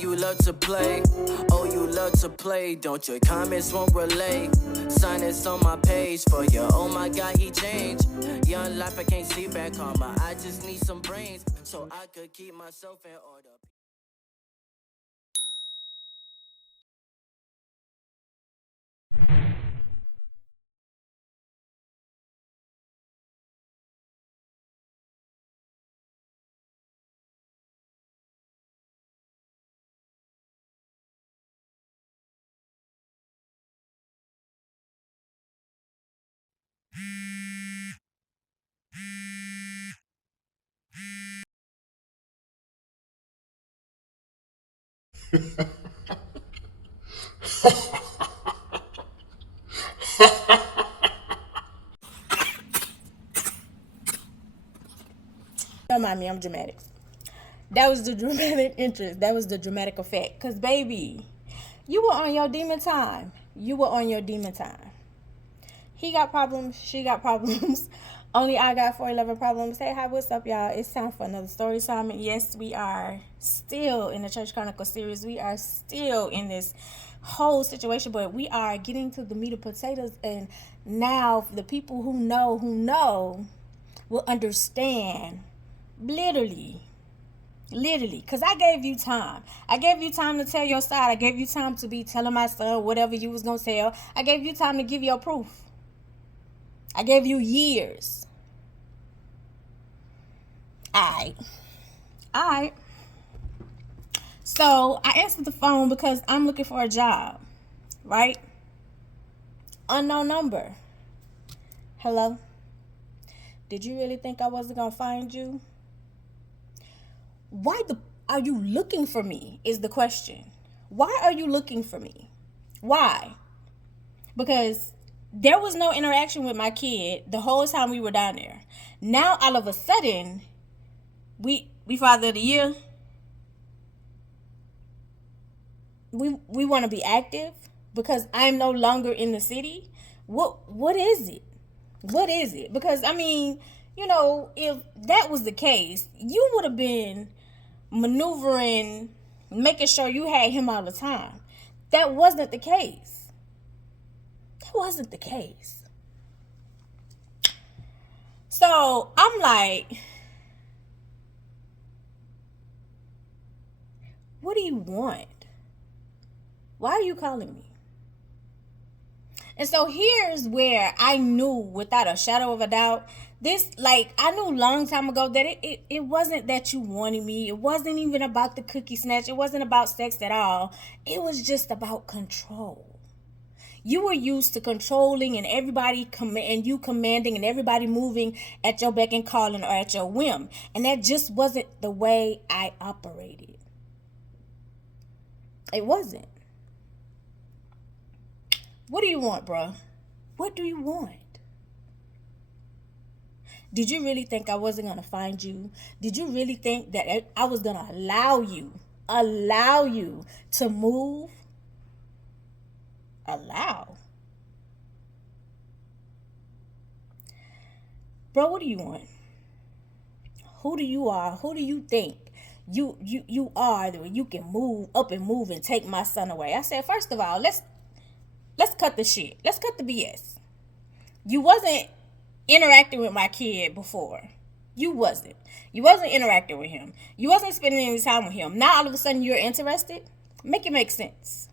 you love to play. Oh, you love to play. Don't your comments won't relay. Sign this on my page for you. Oh my God, he changed. Young life, I can't see back karma. I just need some brains so I could keep myself in order. Don't mind me, I'm dramatic. That was the dramatic interest. That was the dramatic effect. Because, baby, you were on your demon time. You were on your demon time. He got problems. She got problems. Only I got 411 problems. Hey, hi, what's up, y'all? It's time for another story time. And yes, we are still in the Church Chronicles series. We are still in this whole situation, but we are getting to the meat and potatoes. And now the people who know will understand literally, because I gave you time. I gave you time to tell your side. I gave you time to be telling my son whatever you was going to tell. I gave you time to give your proof. I gave you years. Alright. So I answered the phone because I'm looking for a job, right? Unknown number. Hello? Did you really think I wasn't going to find you? Why are you looking for me is the question. Why are you looking for me? Why? Because there was no interaction with my kid the whole time we were down there. Now, all of a sudden, we Father of the Year. We want to be active because I'm no longer in the city. What is it? What is it? Because, I mean, you know, if that was the case, you would have been maneuvering, making sure you had him all the time. That wasn't the case. That wasn't the case. So I'm like, what do you want? Why are you calling me? And so here's where I knew without a shadow of a doubt, I knew a long time ago that it wasn't that you wanted me. It wasn't even about the cookie snatch. It wasn't about sex at all. It was just about control. You were used to controlling and and you commanding and everybody moving at your beck and calling or at your whim. And that just wasn't the way I operated. It wasn't. What do you want, bro? What do you want? Did you really think I wasn't going to find you? Did you really think that I was going to allow you to move? Allow? Bro, what do you want? Who do you are? Who do you think you are that you can move up and move and take my son away? I said, first of all, let's cut the shit. Let's cut the BS. You wasn't interacting with my kid before. You wasn't interacting with him. You wasn't spending any time with him. Now all of a sudden you're interested? Make it make sense.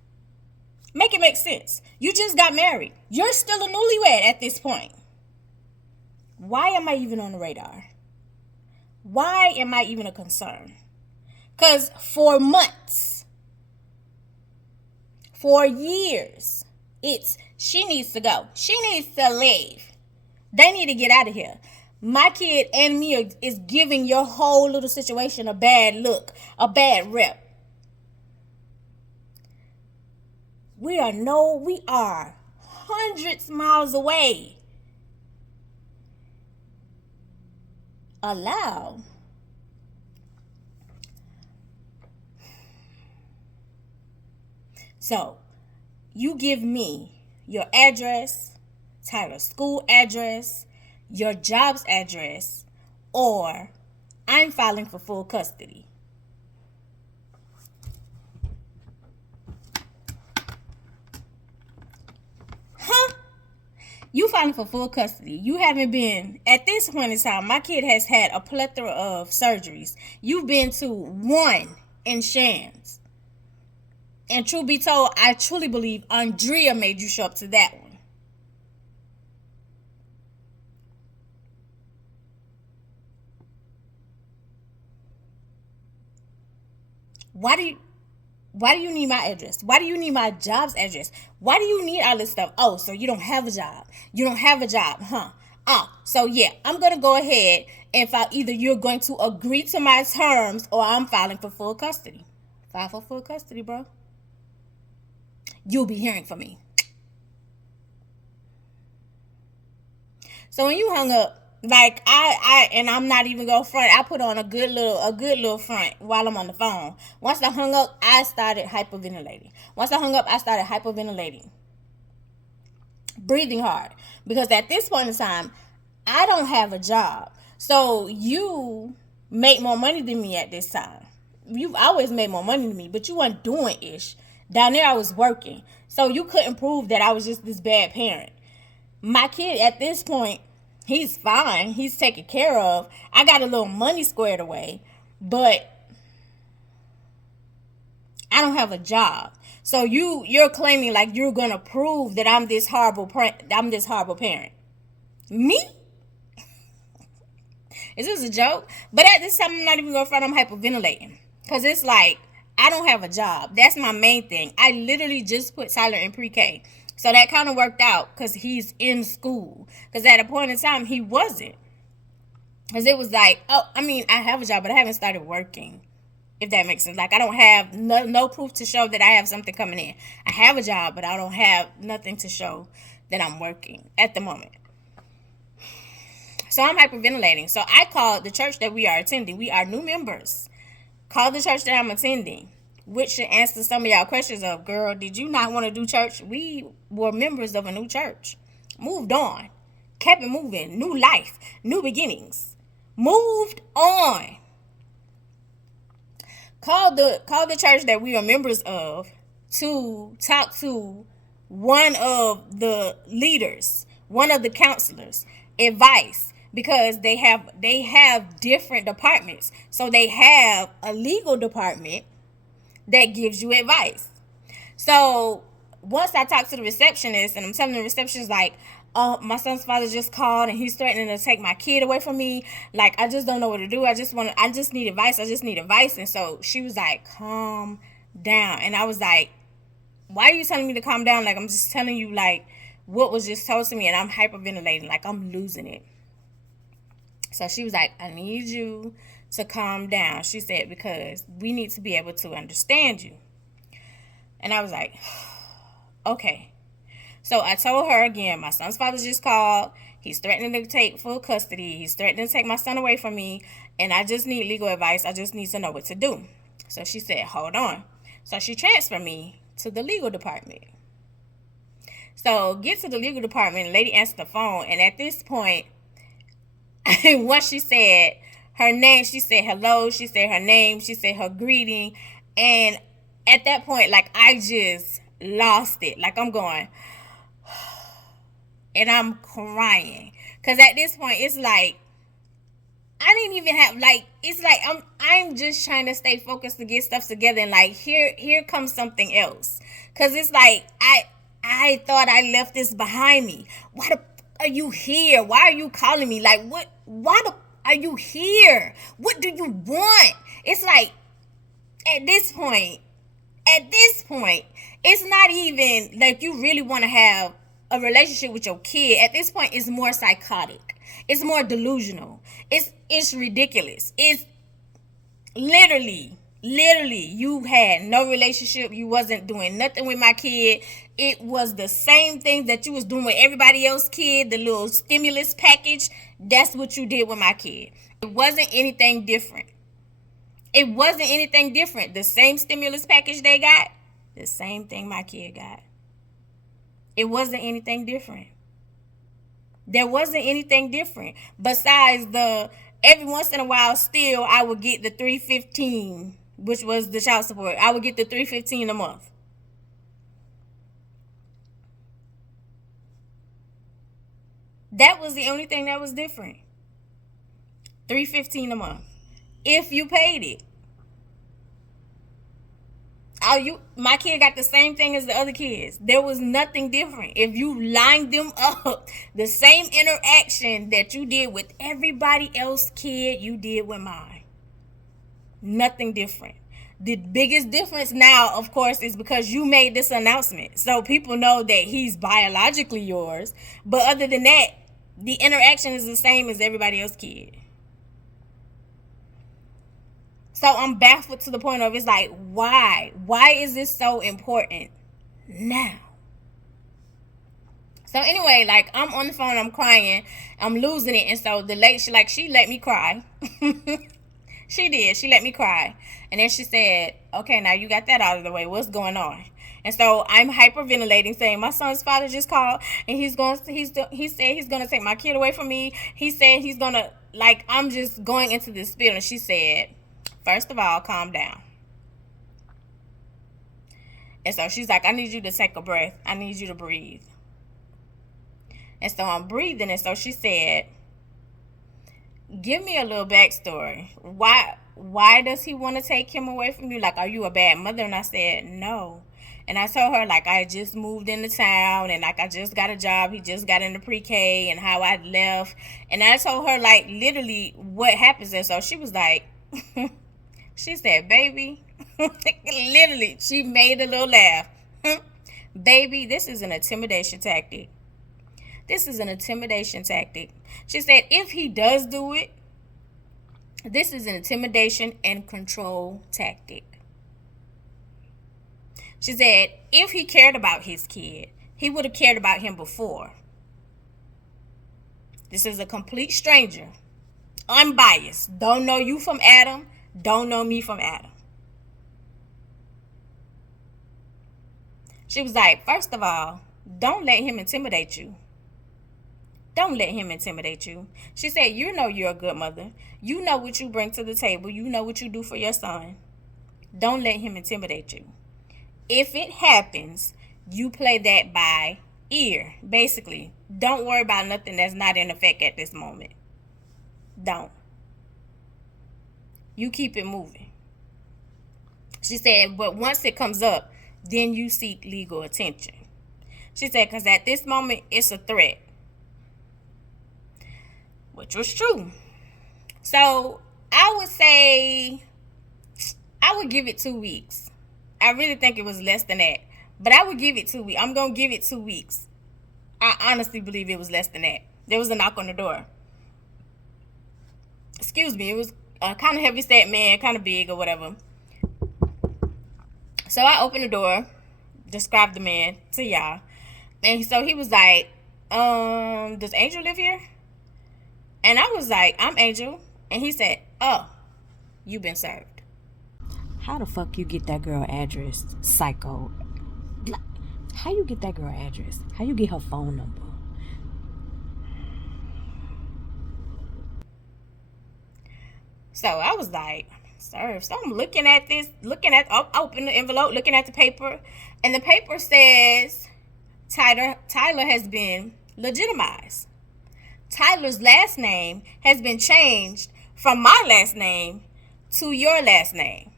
Make it make sense. You just got married. You're still a newlywed at this point. Why am I even on the radar? Why am I even a concern? Because for months, for years, she needs to go. She needs to leave. They need to get out of here. My kid and me is giving your whole little situation a bad look, a bad rep. We are hundreds of miles away. Allow. So, you give me your address, Tyler's school address, your job's address, or I'm filing for full custody. You filing for full custody. You haven't been, at this point in time, my kid has had a plethora of surgeries. You've been to one in Shands. And truth be told, I truly believe Andrea made you show up to that one. Why do you need my address? Why do you need my job's address? Why do you need all this stuff? Oh, so you don't have a job. You don't have a job, huh? So yeah, I'm going to go ahead and file. Either you're going to agree to my terms or I'm filing for full custody. File for full custody, bro. You'll be hearing from me. So when you hung up, like and I'm not even gonna front, I put on a good little front while I'm on the phone. Once I hung up, I started hyperventilating. Breathing hard. Because at this point in time, I don't have a job. So you make more money than me at this time. You've always made more money than me, but you weren't doing ish. Down there I was working. So you couldn't prove that I was just this bad parent. My kid at this point, he's fine. He's taken care of. I got a little money squared away, but I don't have a job. So you're claiming like you're gonna prove that I'm this horrible parent. Me? Is this a joke? But at this time, I'm not even gonna front. I'm hyperventilating because it's like I don't have a job. That's my main thing. I literally just put Tyler in pre-K. So that kind of worked out because he's in school. Because at a point in time, he wasn't. Because it was like, I have a job, but I haven't started working. If that makes sense. Like, I don't have no proof to show that I have something coming in. I have a job, but I don't have nothing to show that I'm working at the moment. So I'm hyperventilating. So I called the church that we are attending. We are new members. Called the church that I'm attending, which should answer some of y'all questions of, girl, did you not want to do church? We were members of a new church. Moved on. Kept it moving. New life. New beginnings. Moved on. Called the church that we are members of to talk to one of the leaders, one of the counselors, advice. Because they have different departments. So they have a legal department that gives you advice. So once I talked to the receptionist and I'm telling the receptionist like, oh, my son's father just called and he's threatening to take my kid away from me. Like, I just don't know what to do. I just need advice. And so she was like, calm down. And I was like, why are you telling me to calm down? Like, I'm just telling you like what was just told to me and I'm hyperventilating. Like, I'm losing it. So she was like, I need you to calm down. She said, because we need to be able to understand you. And I was like, okay. So I told her again, my son's father just called. He's threatening to take full custody. He's threatening to take my son away from me. And I just need legal advice. I just need to know what to do. So she said, hold on. So she transferred me to the legal department. So get to the legal department. The lady answered the phone. And at this point, once she said her name, she said hello, she said her name, she said her greeting, and at that point, like, I just lost it. Like, I'm going, and I'm crying, because at this point, it's like, I didn't even have, like, it's like, I'm just trying to stay focused to get stuff together, and like, here comes something else, because it's like, I thought I left this behind me. Why the are you here? Why are you calling me? Like, what? Why are you here? What do you want? It's like, at this point, it's not even like you really want to have a relationship with your kid. At this point, it's more psychotic. It's more delusional. It's ridiculous. It's literally, you had no relationship. You wasn't doing nothing with my kid. It was the same thing that you was doing with everybody else's kid, the little stimulus package. That's what you did with my kid. It wasn't anything different. The same stimulus package they got, the same thing my kid got. It wasn't anything different. There wasn't anything different. Besides every once in a while, still, I would get the $315, which was the child support. I would get the $315 a month. That was the only thing that was different. $315 a month. If you paid it. My kid got the same thing as the other kids. There was nothing different. If you lined them up, the same interaction that you did with everybody else's kid, you did with mine. Nothing different. The biggest difference now, of course, is because you made this announcement. So people know that he's biologically yours. But other than that, the interaction is the same as everybody else's kid. So I'm baffled to the point of, it's like, why? Why is this so important now? So anyway, like, I'm on the phone, I'm crying, I'm losing it. And so the lady, she let me cry. She did. She let me cry. And then she said, okay, now you got that out of the way. What's going on? And so I'm hyperventilating, saying my son's father just called, and he said he's gonna take my kid away from me. He said he's gonna, like, I'm just going into this spiel. And she said, first of all, calm down. And so she's like, I need you to take a breath. I need you to breathe. And so I'm breathing. And so she said, give me a little backstory. Why does he want to take him away from you? Like, are you a bad mother? And I said, no. And I told her, like, I just moved into town, and, like, I just got a job. He just got into pre-K, and how I left. And I told her, like, literally what happens. And so she was like, she said, baby, literally, she made a little laugh. Baby, this is an intimidation tactic. This is an intimidation tactic. She said, if he does do it, this is an intimidation and control tactic. She said, if he cared about his kid, he would have cared about him before. This is a complete stranger. Unbiased. Don't know you from Adam. Don't know me from Adam. She was like, first of all, don't let him intimidate you. Don't let him intimidate you. She said, you know you're a good mother. You know what you bring to the table. You know what you do for your son. Don't let him intimidate you. If it happens, you play that by ear, basically. Don't worry about nothing that's not in effect at this moment. Don't. You keep it moving. She said, but once it comes up, then you seek legal attention. She said, because at this moment, it's a threat. Which was true. So I would say, I would give it 2 weeks. I really think it was less than that. But I would give it 2 weeks. I'm going to give it 2 weeks. I honestly believe it was less than that. There was a knock on the door. Excuse me. It was a kind of heavy-set man, kind of big or whatever. So I opened the door, described the man to y'all. And so he was like, does Angel live here? And I was like, I'm Angel. And he said, oh, you've been served. How the fuck you get that girl address, psycho? How you get that girl address? How you get her phone number? So I was like, served. So I'm looking at this, open the envelope, looking at the paper. And the paper says, Tyler has been legitimized. Tyler's last name has been changed from my last name to your last name.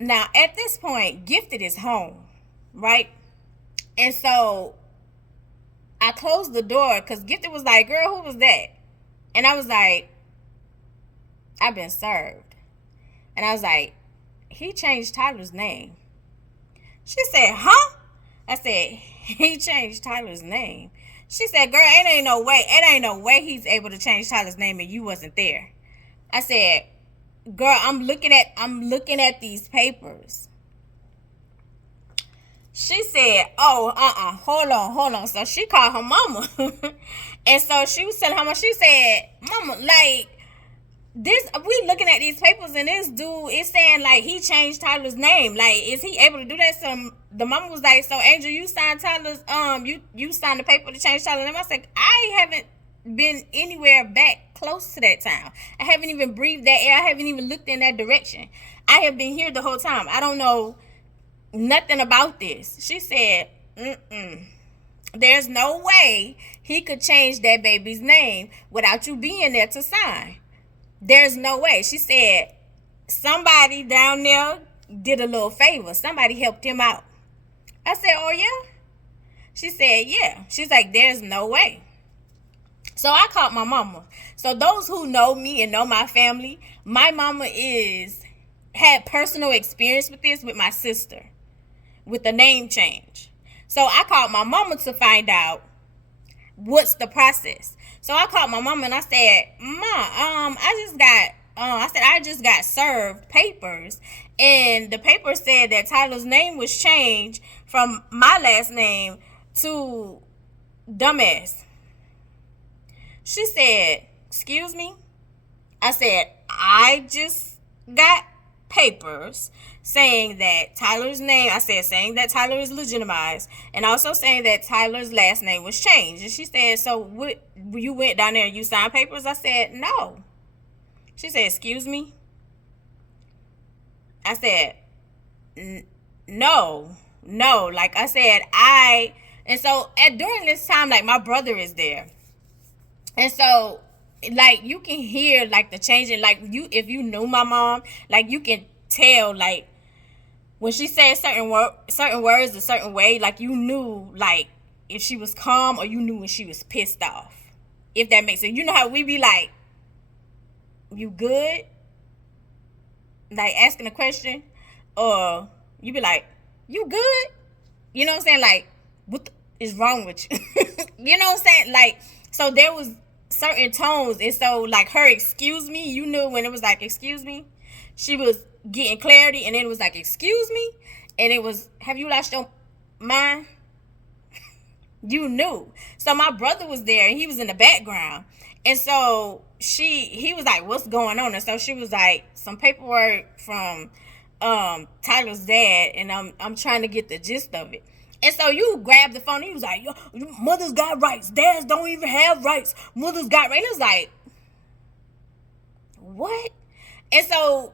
Now, at this point, Gifted is home, right? And so I closed the door because Gifted was like, girl, who was that? And I was like, I've been served. And I was like, he changed Tyler's name. She said, huh? I said, he changed Tyler's name. She said, girl, it ain't no way he's able to change Tyler's name and you wasn't there. I said, girl, I'm looking at these papers. She said, oh, hold on. So she called her mama. And so she was telling her mama, she said, mama, like, we looking at these papers, and this dude is saying like he changed Tyler's name. Like, is he able to do that? So the mama was like, so Angel, you signed Tyler's you signed the paper to change Tyler's name. I said, I haven't been anywhere back close to that town. I haven't even breathed that air. I haven't even looked in that direction. I have been here the whole time. I don't know nothing about this. She said, there's no way he could change that baby's name without you being there to sign. There's no way. She said somebody down there did a little favor. Somebody helped him out. I said, oh yeah? She said, yeah. She's like, there's no way. So I called my mama. So those who know me and know my family, my mama had personal experience with this with my sister, with the name change. So I called my mama to find out what's the process. So I called my mama and I said, Ma, I just got served papers, and the paper said that Tyler's name was changed from my last name to dumbass. She said, excuse me? I said, I just got papers saying that Tyler's name, saying that Tyler is legitimized, and also saying that Tyler's last name was changed. And she said, so what, you went down there and you signed papers? I said, no. She said, excuse me? I said, no. Like I said, and so during this time, like my brother is there. And so, like, you can hear, like, the changing, like, if you knew my mom, like, you can tell, like, when she said certain words a certain way, like, you knew, like, if she was calm, or you knew when she was pissed off, if that makes sense. You know how we be like, you good? Like, asking a question, or you be like, you good? You know what I'm saying? Like, what is wrong with you? You know what I'm saying? Like, so there was certain tones, and so like her excuse me, you knew when it was like excuse me, she was getting clarity, and then it was like excuse me, and it was, have you lost your mind? You knew. So my brother was there, and he was in the background, and so he was like, what's going on? And so she was like, some paperwork from Tyler's dad, and I'm trying to get the gist of it. And so you grab the phone, and he was like, yo, mothers got rights. Dads don't even have rights. Mothers got rights. And it was like, what? And so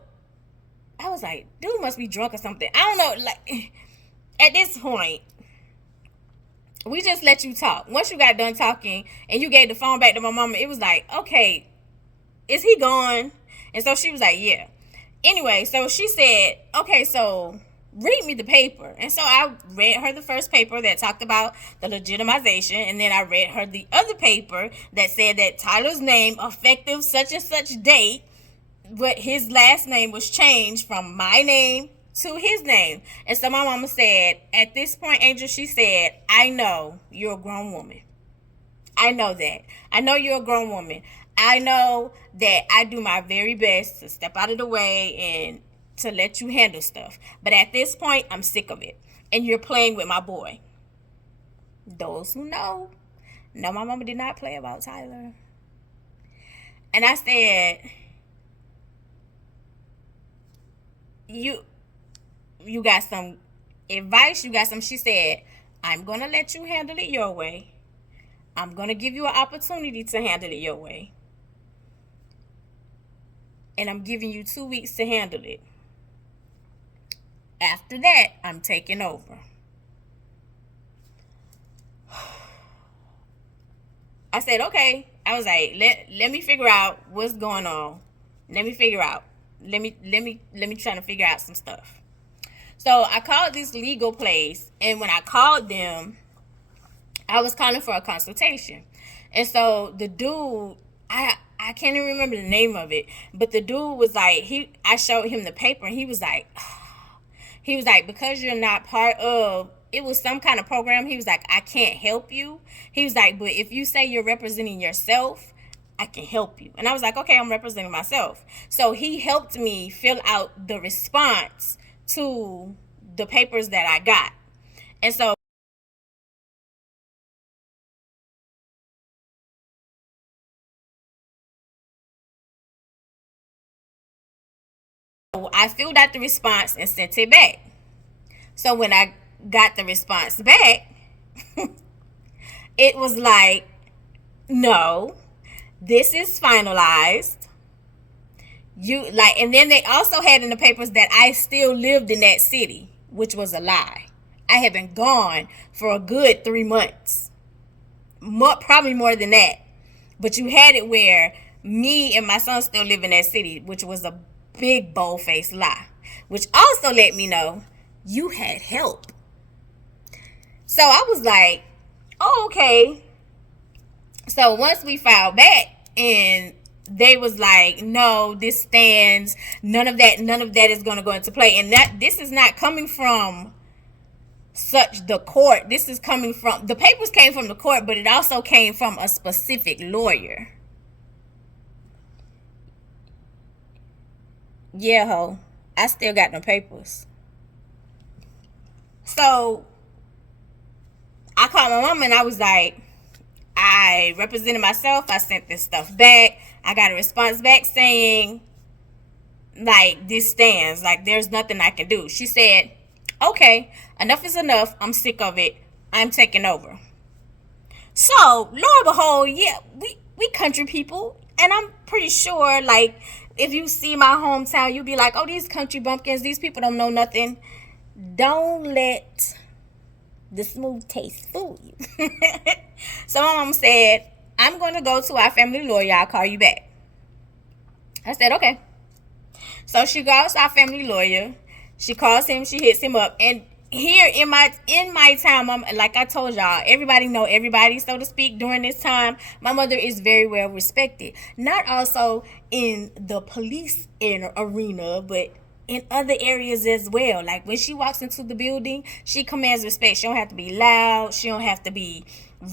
I was like, dude must be drunk or something. I don't know. Like, at this point, we just let you talk. Once you got done talking and you gave the phone back to my mama, it was like, okay, is he gone? And so she was like, yeah. Anyway, so she said, okay, so read me the paper. And so I read her the first paper that talked about the legitimization, and then I read her the other paper that said that Tyler's name, effective such and such date, but his last name was changed from my name to his name. And so my mama said, at this point, Angel, she said, I know you're a grown woman. I know that. I know you're a grown woman. I know that I do my very best to step out of the way and to let you handle stuff. But at this point, I'm sick of it. And you're playing with my boy. Those who know my mama did not play about Tyler. And I said, you got some advice? You got some? She said, I'm going to let you handle it your way. I'm going to give you an opportunity to handle it your way. And I'm giving you 2 weeks to handle it. After that, I'm taking over. I said, okay. I was like, let me figure out what's going on. Let me figure out. Let me try to figure out some stuff. So I called this legal place, and when I called them, I was calling for a consultation. And so the dude, I can't even remember the name of it, but the dude was like, I showed him the paper, and he was like, because you're not part of, it was some kind of program, he was like, I can't help you. He was like, but if you say you're representing yourself, I can help you. And I was like, okay, I'm representing myself. So he helped me fill out the response to the papers that I got. And so I filled out the response and sent it back. So when I got the response back, it was like, no, this is finalized. And then they also had in the papers that I still lived in that city, which was a lie. I had been gone for a good 3 months. Probably more than that. But you had it where me and my son still live in that city, which was a big bold-faced lie. Which also let me know you had help. So I was like, oh, okay. So once we filed back and they was like, no, this stands. None of that is going to go into play. And this is not coming from the court. This is coming from, the papers came from the court, but it also came from a specific lawyer. Yeah, ho. I still got no papers. So I called my mom and I was like, I represented myself. I sent this stuff back. I got a response back saying, like, this stands. Like, there's nothing I can do. She said, okay, enough is enough. I'm sick of it. I'm taking over. So, lo and behold, yeah, we country people. And I'm pretty sure, like, if you see my hometown, you'll be like, oh, these country bumpkins, these people don't know nothing. Don't let the smooth taste fool you. So my mom said, I'm going to go to our family lawyer. I'll call you back. I said, okay. So she goes to our family lawyer. She calls him. She hits him up. And here in my town, like I told y'all, everybody know everybody, so to speak, during this time. My mother is very well respected. Not also in the police arena, but in other areas as well. Like when she walks into the building, she commands respect. She don't have to be loud. She don't have to be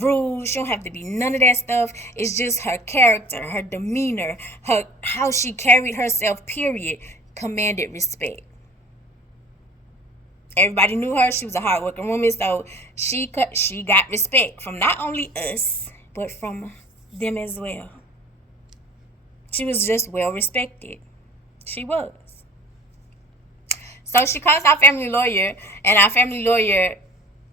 rude. She don't have to be none of that stuff. It's just her character, her demeanor, how she carried herself, period, commanded respect. Everybody knew her. She was a hardworking woman, so she got respect from not only us, but from them as well. She was just well respected. She was. So she calls our family lawyer, and our family lawyer,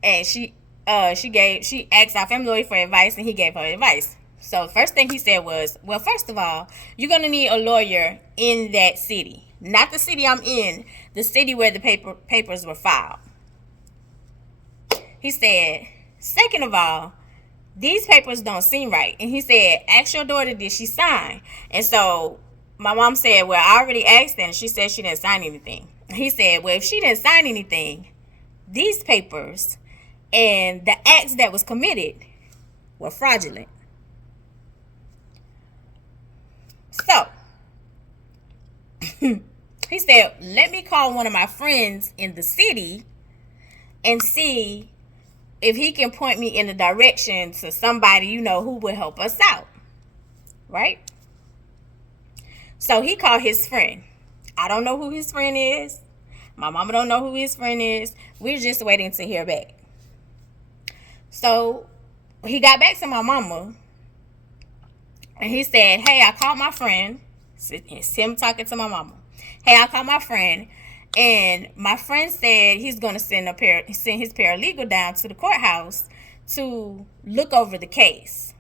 and she asked our family lawyer for advice, and he gave her advice. So first thing he said was, well, first of all, you're going to need a lawyer in that city. Not the city I'm in, the city where the papers were filed. He said, second of all, these papers don't seem right. And he said, ask your daughter, did she sign? And so my mom said, well, I already asked her, and she said she didn't sign anything. He said, well, if she didn't sign anything, these papers and the acts that was committed were fraudulent. So, he said, let me call one of my friends in the city and see if he can point me in the direction to somebody, who will help us out. Right? So he called his friend. I don't know who his friend is. My mama don't know who his friend is. We're just waiting to hear back. So he got back to my mama. And he said, hey, I called my friend. It's him talking to my mama. Hey, I called my friend. And my friend said he's going to send his paralegal down to the courthouse to look over the case.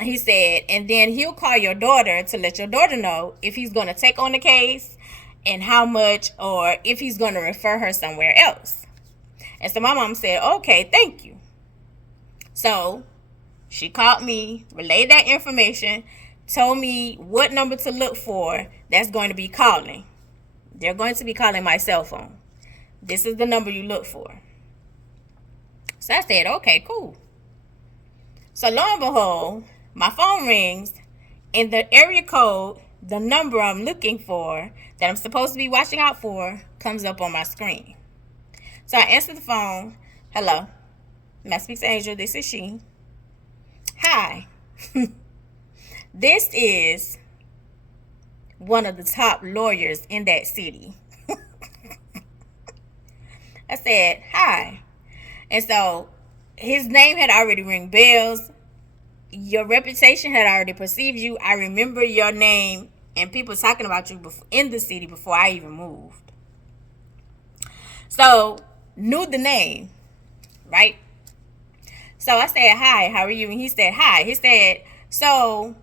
He said, and then he'll call your daughter to let your daughter know if he's going to take on the case and how much, or if he's going to refer her somewhere else. And so my mom said, okay, thank you. So she called me, relayed that information, told me what number to look for that's going to be calling. They're going to be calling my cell phone. This is the number you look for. So I said, okay, cool. So lo and behold, my phone rings, and the area code, the number I'm looking for, that I'm supposed to be watching out for, comes up on my screen. So I answer the phone. Hello. May I speak to Angel? This is she. Hi. This is one of the top lawyers in that city. I said, hi. And so his name had already ring bells. Your reputation had already perceived you. I remember your name and people talking about you in the city before I even moved. So, knew the name, right? So I said, hi, how are you? And he said, hi. He said, so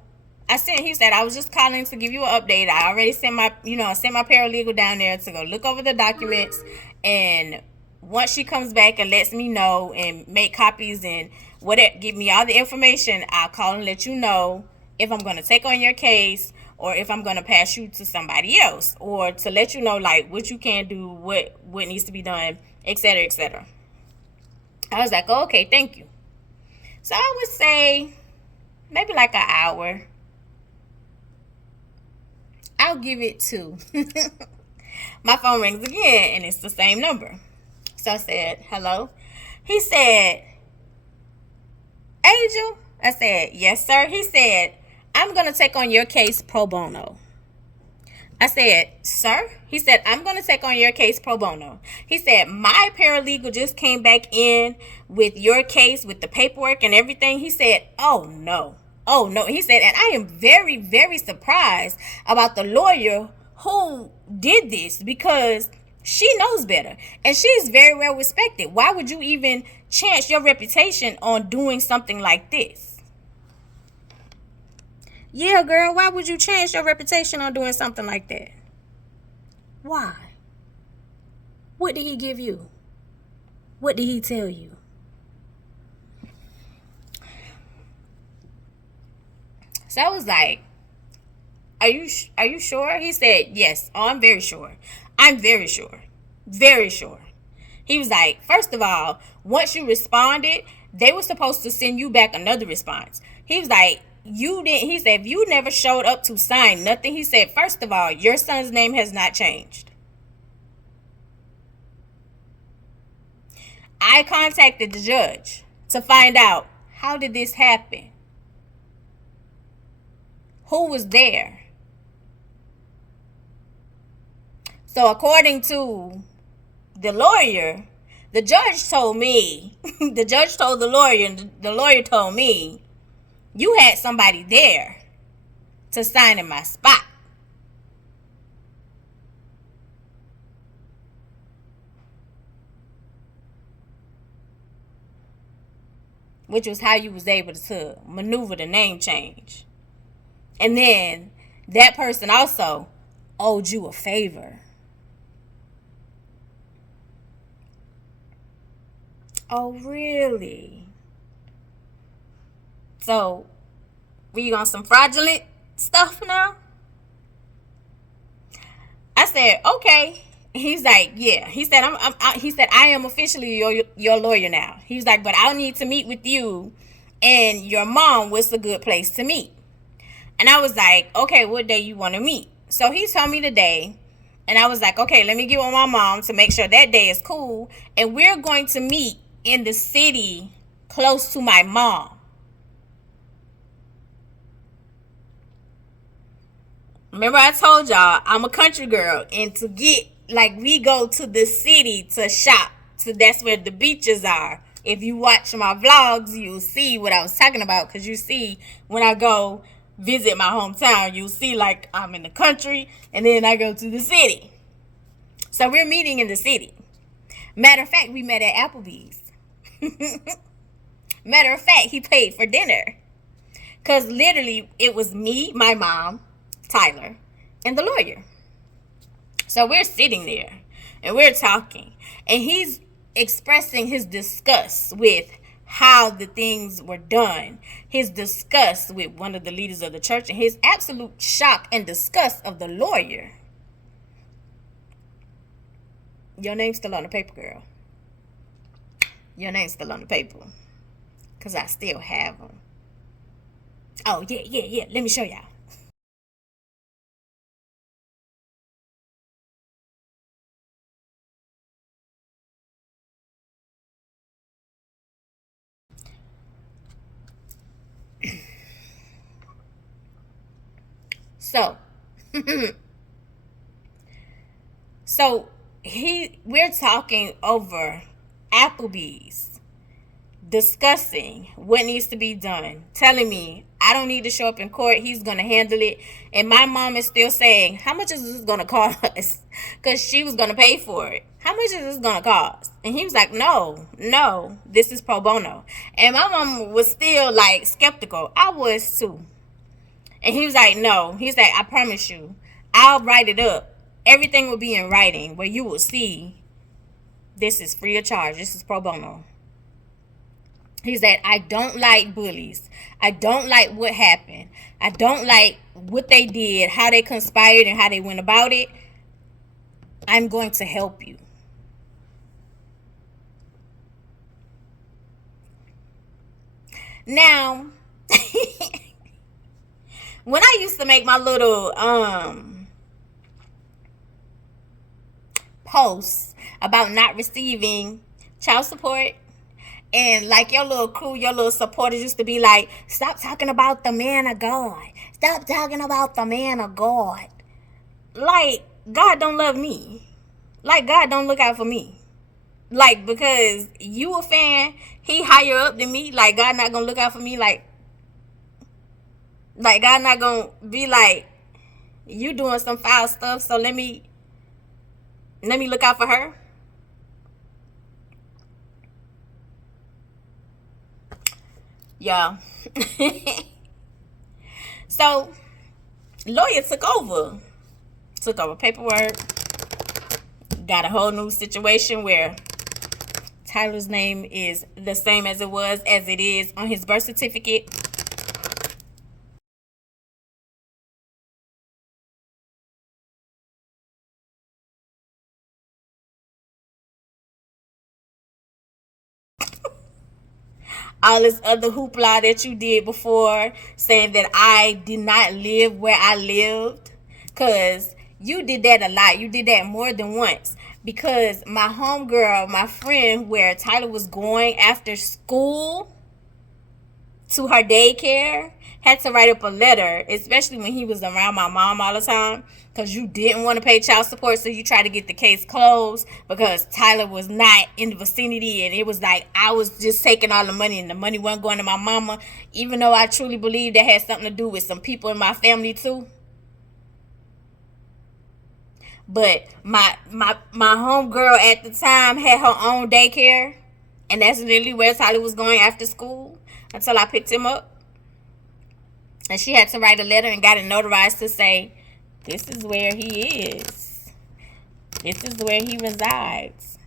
he said, I was just calling to give you an update. I already sent my paralegal down there to go look over the documents. And once she comes back and lets me know and make copies and whatever, give me all the information, I'll call and let you know if I'm going to take on your case or if I'm going to pass you to somebody else, or to let you know, like, what you can do, what needs to be done, etc., etc. I was like, oh, okay, thank you. So I would say maybe like an hour. I'll give it 2. My phone rings again, and it's the same number. So I said, hello. He said, Angel? I said, yes, sir. He said, I'm going to take on your case pro bono. I said, sir? He said, I'm going to take on your case pro bono. He said, my paralegal just came back in with your case, with the paperwork and everything. He said, oh, no. Oh, no. He said, and I am very, very surprised about the lawyer who did this, because she knows better and she's very well respected. Why would you even chance your reputation on doing something like this? Yeah, girl, why would you change your reputation on doing something like that? Why? What did he give you? What did he tell you? So I was like, are you sure? He said, yes. Oh, I'm very sure. I'm very sure. Very sure. He was like, first of all, once you responded, they were supposed to send you back another response. He was like, you didn't. He said, if you never showed up to sign nothing, he said, first of all, your son's name has not changed. I contacted the judge to find out, how did this happen? Who was there? So according to the lawyer, the judge told me, the judge told the lawyer, and the lawyer told me, you had somebody there to sign in my spot. Which was how you was able to maneuver the name change. And then that person also owed you a favor. Oh, really? So, we on some fraudulent stuff now? I said, okay. He's like, yeah. He said, I am officially your lawyer now. He's like, but I'll need to meet with you and your mom. What's a good place to meet? And I was like, okay, what day you want to meet? So he told me the day. And I was like, okay, let me get with my mom to make sure that day is cool. And we're going to meet in the city close to my mom. Remember I told y'all I'm a country girl, and to get, like, we go to the city to shop. So that's where the beaches are. If you watch my vlogs, you'll see what I was talking about, because you see when I go visit my hometown, you'll see like I'm in the country and then I go to the city. So we're meeting in the city. Matter of fact, we met at Applebee's. Matter of fact, he paid for dinner. Because literally it was me, my mom, Tyler, and the lawyer. So we're sitting there and we're talking. And he's expressing his disgust with how the things were done. His disgust with one of the leaders of the church. And his absolute shock and disgust of the lawyer. Your name's still on the paper, girl. Your name's still on the paper. Because I still have them. Oh, yeah. Let me show y'all. So we're talking over Applebee's, discussing what needs to be done, telling me I don't need to show up in court. He's going to handle it. And my mom is still saying, how much is this going to cost? Because she was going to pay for it. How much is this going to cost? And he was like, no, this is pro bono. And my mom was still like skeptical. I was too. And he was like, no. He's like, I promise you, I'll write it up. Everything will be in writing where you will see this is free of charge. This is pro bono. He said, I don't like bullies. I don't like what happened. I don't like what they did, how they conspired and how they went about it. I'm going to help you. Now, when I used to make my little posts about not receiving child support, and like your little crew, your little supporters used to be like, stop talking about the man of God. Stop talking about the man of God. Like, God don't love me. Like, God don't look out for me. Like, because you a fan, he higher up than me. Like, God not gonna look out for me. Like God not gonna be like, you doing some foul stuff, so let me look out for her. Yeah. So, lawyer took over paperwork, got a whole new situation where Tyler's name is the same as it is on his birth certificate. All this other hoopla that you did before, saying that I did not live where I lived, because you did that a lot. You did that more than once. Because my homegirl, my friend, where Tyler was going after school to her daycare, had to write up a letter, especially when he was around my mom all the time, because you didn't want to pay child support, so you tried to get the case closed because Tyler was not in the vicinity, and it was like I was just taking all the money, and the money wasn't going to my mama, even though I truly believe that had something to do with some people in my family too. But my homegirl at the time had her own daycare, and that's literally where Tyler was going after school until I picked him up. And she had to write a letter and got it notarized to say, this is where he is. This is where he resides.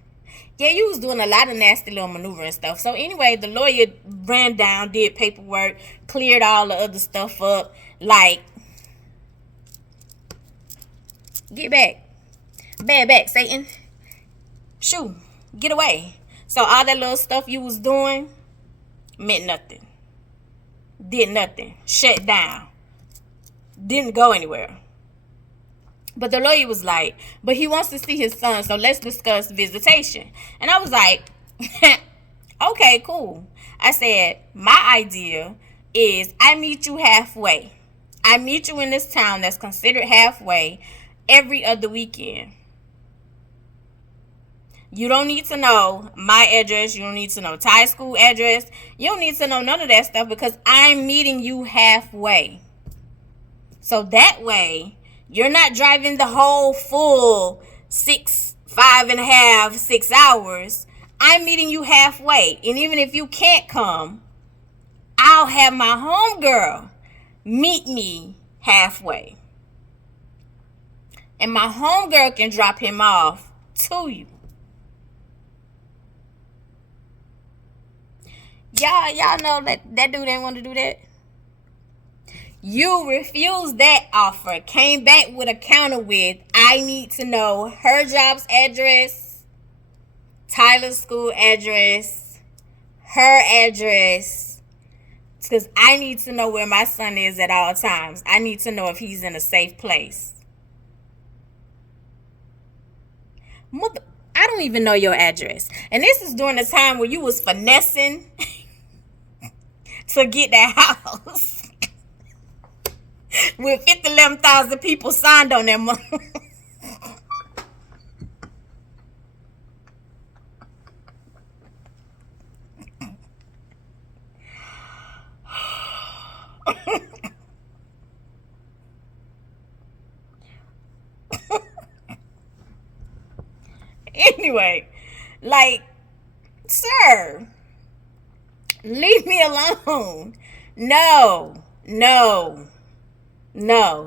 Yeah, you was doing a lot of nasty little maneuver and stuff. So anyway, the lawyer ran down, did paperwork, cleared all the other stuff up. Like, get back. Bad back, Satan. Shoo, get away. So all that little stuff you was doing meant nothing. Did nothing. Shut down. Didn't go anywhere. But the lawyer was like, but he wants to see his son, so let's discuss visitation. And I was like, okay, cool. I said, my idea is I meet you halfway. I meet you in this town that's considered halfway every other weekend. You don't need to know my address. You don't need to know Thai school address. You don't need to know none of that stuff because I'm meeting you halfway. So that way, you're not driving the whole full 5.5, 6 hours. I'm meeting you halfway. And even if you can't come, I'll have my homegirl meet me halfway. And my homegirl can drop him off to you. Y'all know that dude didn't want to do that. You refused that offer. Came back with a counter with, I need to know her job's address, Tyler's school address, her address. Because I need to know where my son is at all times. I need to know if he's in a safe place. I don't even know your address. And this is during the time where you was finessing to get that house. With 11,000 people signed on that money. Anyway, like, sir, leave me alone. No.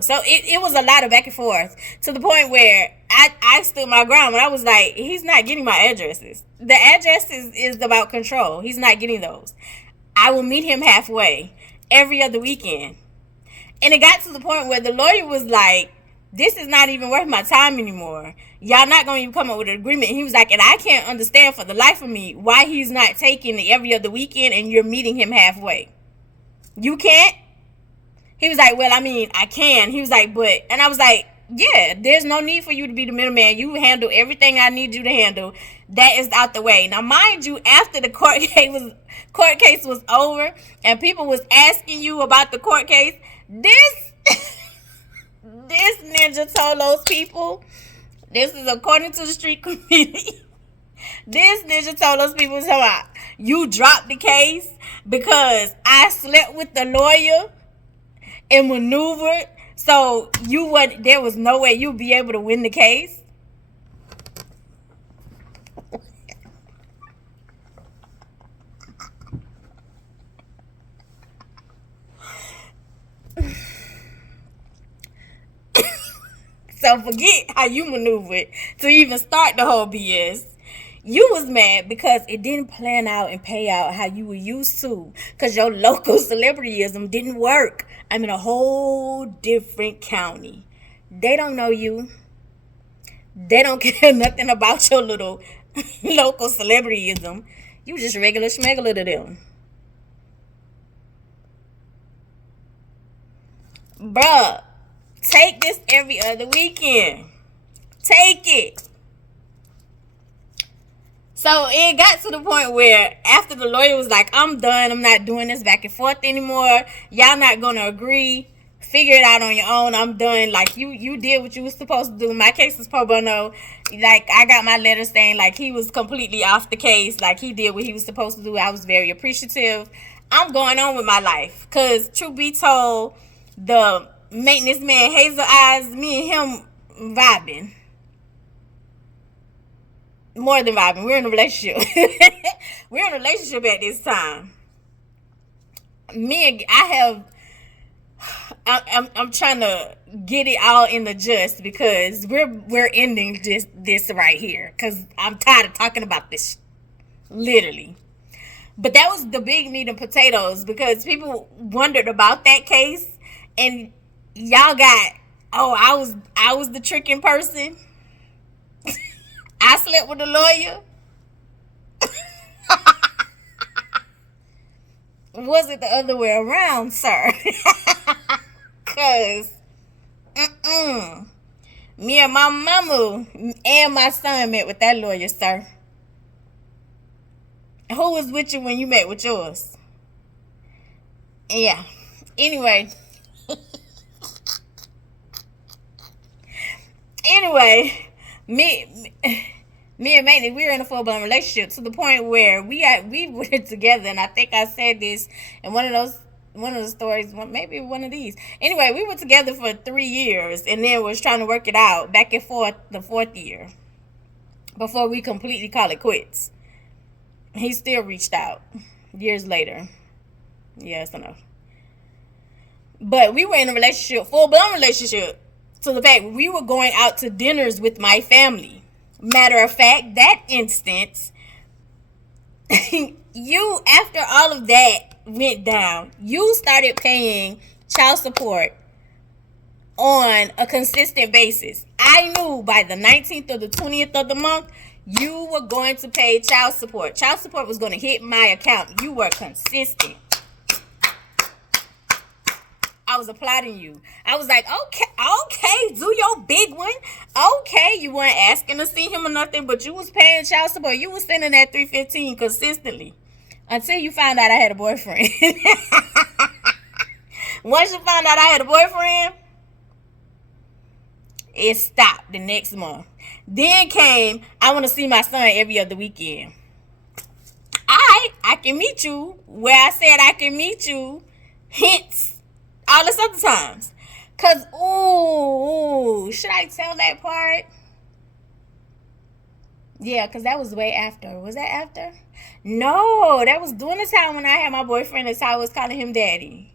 So it was a lot of back and forth to the point where I stood my ground when I was like, he's not getting my addresses. The address is about control. He's not getting those. I will meet him halfway every other weekend. And it got to the point where the lawyer was like, this is not even worth my time anymore. Y'all not going to even come up with an agreement. And he was like, and I can't understand for the life of me why he's not taking it every other weekend and you're meeting him halfway. You can't? He was like, well, I mean, I can. He was like, but, and I was like, yeah, there's no need for you to be the middleman. You handle everything I need you to handle. That is out the way. Now, mind you, after the court case was over and people was asking you about the court case, this ninja told those people, this is according to the street community, this ninja told those people, you dropped the case because I slept with the lawyer and maneuvered, so there was no way you'd be able to win the case. So forget how you maneuvered to even start the whole BS. You was mad because it didn't plan out and pay out how you were used to. Because your local celebrityism didn't work. I'm in a whole different county. They don't know you. They don't care nothing about your little local celebrityism. You just regular schmegular to them. Bruh, take this every other weekend. Take it. So it got to the point where after the lawyer was like, I'm done. I'm not doing this back and forth anymore. Y'all not going to agree. Figure it out on your own. I'm done. Like, you did what you was supposed to do. My case is pro bono. Like, I got my letter saying, like, he was completely off the case. Like, he did what he was supposed to do. I was very appreciative. I'm going on with my life. Because, truth be told, the maintenance man, Hazel Eyes, me and him vibing. More than vibing. We're in a relationship. We're in a relationship at this time. I'm trying to get it all in the just because we're ending this right here because I'm tired of talking about this, literally. But that was the big meat and potatoes because people wondered about that case and y'all got, I was the tricking person. I slept with the lawyer. Was it the other way around, sir? Because, me and my mama and my son met with that lawyer, sir. Who was with you when you met with yours? Yeah. Anyway. Me and Manny, we were in a full-blown relationship to the point where we were together, and I think I said this in one of the stories, maybe one of these. Anyway, we were together for 3 years, and then was trying to work it out back and forth the 4th year before we completely call it quits. He still reached out years later. Yes, I know. But we were in a relationship, full-blown relationship, to the fact we were going out to dinners with my family. Matter of fact, that instance, you, after all of that went down, you started paying child support on a consistent basis. I knew by the 19th or the 20th of the month, you were going to pay child support. Child support was going to hit my account. You were consistent. I was applauding you. I was like, okay, do your big one. Okay, you weren't asking to see him or nothing, but you was paying child support. You was sending that $315 consistently until you found out I had a boyfriend. Once you found out I had a boyfriend, it stopped the next month. Then came, I want to see my son every other weekend. I can meet you where I said I can meet you. Hence, all this other times. Because, should I tell that part? Yeah, because that was way after. Was that after? No, that was during the time when I had my boyfriend and Ty was calling him daddy.